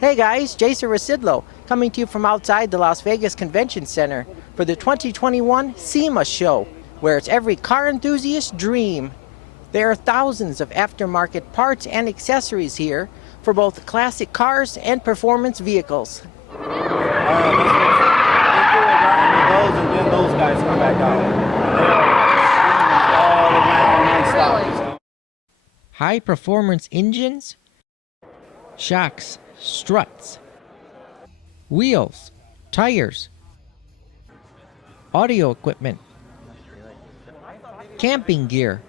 Hey guys, Jay Rzucidlo coming to you from outside the Las Vegas Convention Center for the 2021 SEMA Show, where it's every car enthusiast's dream. There are thousands of aftermarket parts and accessories here for both classic cars and performance vehicles. Let's do those and then those guys come back out. They're all around nonstop. High performance engines, shocks, struts, wheels, tires, audio equipment, camping gear.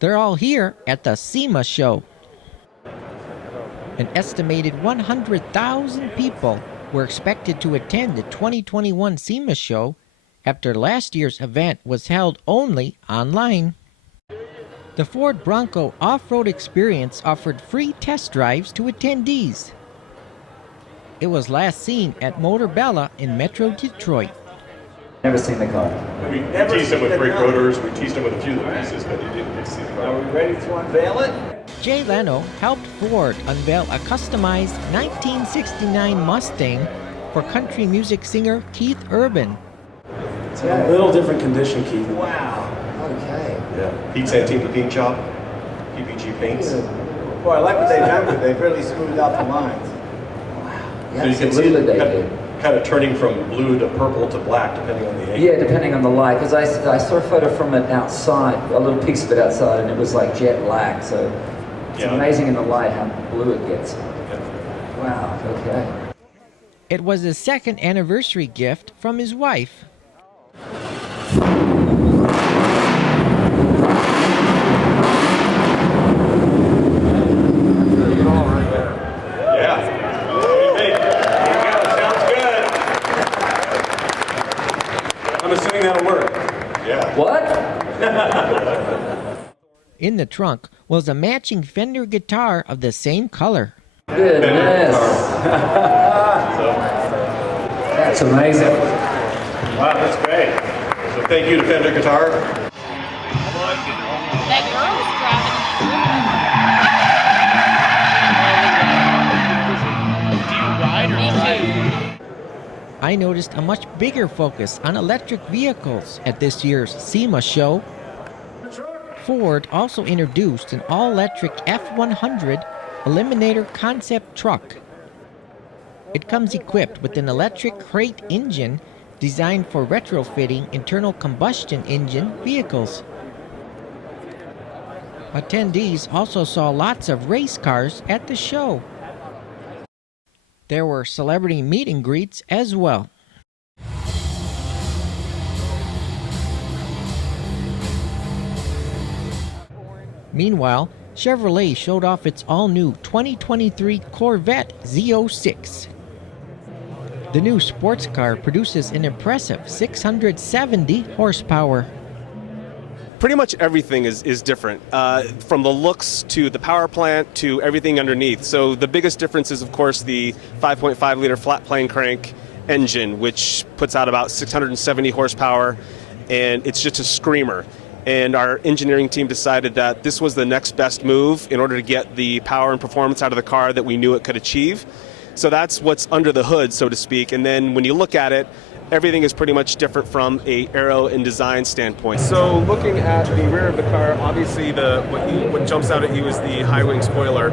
They're all here at the SEMA Show. An estimated 100,000 people were expected to attend the 2021 SEMA Show after last year's event was held only online. The Ford Bronco off-road experience offered free test drives to attendees. It was last seen at Motorbella in Metro Detroit. Never seen the car. We teased him with brake rotors, we teased him with a few of the pieces, but he didn't get to see the car. Are we ready to unveil it? Jay Leno helped Ford unveil a customized 1969 Mustang for country music singer Keith Urban. It's in a little different condition, Keith. Wow. Okay. Yeah, Pete Santini paint job, PPG paints. Boy, I like what they've done with it. They've really smoothed out the lines. Wow. So you can see it kind of turning from blue to purple to black depending on the angle. Yeah, depending on the light. Because I saw a photo from it outside, a little piece of it outside, and it was like jet black. So it's amazing in the light how blue it gets. Yeah. Wow, okay. It was his second anniversary gift from his wife. What? In the trunk was a matching Fender guitar of the same color. Goodness. That's amazing. Wow, that's great. So thank you to Fender Guitar. That girl's driving. Do you ride or I noticed a much bigger focus on electric vehicles at this year's SEMA Show. Ford also introduced an all-electric F-100 Eluminator concept truck. It comes equipped with an electric crate engine designed for retrofitting internal combustion engine vehicles. Attendees also saw lots of race cars at the show. There were celebrity meet and greets as well. Meanwhile, Chevrolet showed off its all-new 2023 Corvette Z06. The new sports car produces an impressive 670 horsepower. Pretty much everything is different, from the looks to the power plant to everything underneath. So the biggest difference is, of course, the 5.5 liter flat plane crank engine, which puts out about 670 horsepower, and it's just a screamer. And our engineering team decided that this was the next best move in order to get the power and performance out of the car that we knew it could achieve. So that's what's under the hood, so to speak. And then when you look at it, everything is pretty much different from a aero and design standpoint. So looking at the rear of the car, obviously what jumps out at you is the high wing spoiler.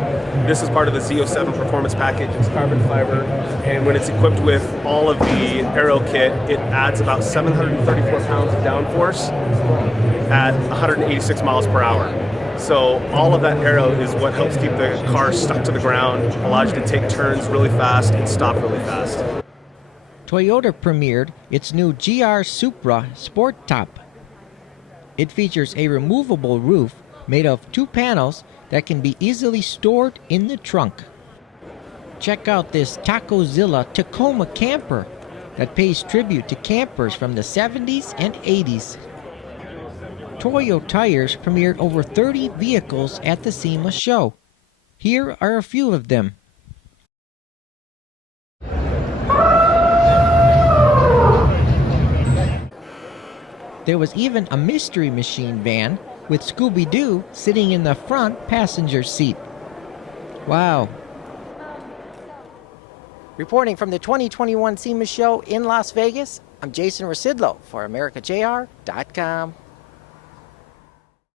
This is part of the Z07 performance package. It's carbon fiber, and when it's equipped with all of the aero kit, it adds about 734 pounds of downforce at 186 miles per hour. So all of that aero is what helps keep the car stuck to the ground, allows you to take turns really fast and stop really fast. Toyota premiered its new GR Supra Sport top. It features a removable roof made of 2 panels that can be easily stored in the trunk. Check out this Tacozilla Tacoma camper that pays tribute to campers from the 70s and 80s. Toyo Tires premiered over 30 vehicles at the SEMA Show. Here are a few of them. There was even a Mystery Machine van with Scooby-Doo sitting in the front passenger seat. Wow, Reporting from the 2021 SEMA Show in Las Vegas, I'm Jason Rzucidlo for AmericaJR.com.